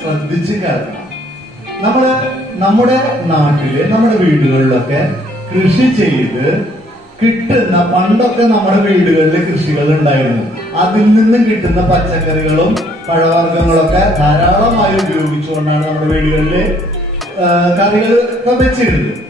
ശ്രദ്ധിച്ച് കേൾക്കണം. നമ്മുടെ നാട്ടില് നമ്മുടെ വീടുകളിലൊക്കെ കൃഷി ചെയ്ത് കിട്ടുന്ന, പണ്ടൊക്കെ നമ്മുടെ വീടുകളിൽ കൃഷികൾ ഉണ്ടായിരുന്നു. അതിൽ നിന്നും കിട്ടുന്ന പച്ചക്കറികളും പഴവർഗ്ഗങ്ങളൊക്കെ ധാരാളമായി ഉപയോഗിച്ചുകൊണ്ടാണ് നമ്മുടെ വീടുകളിൽ കറികൾ ഒക്കെ വെച്ചിരുന്നത്.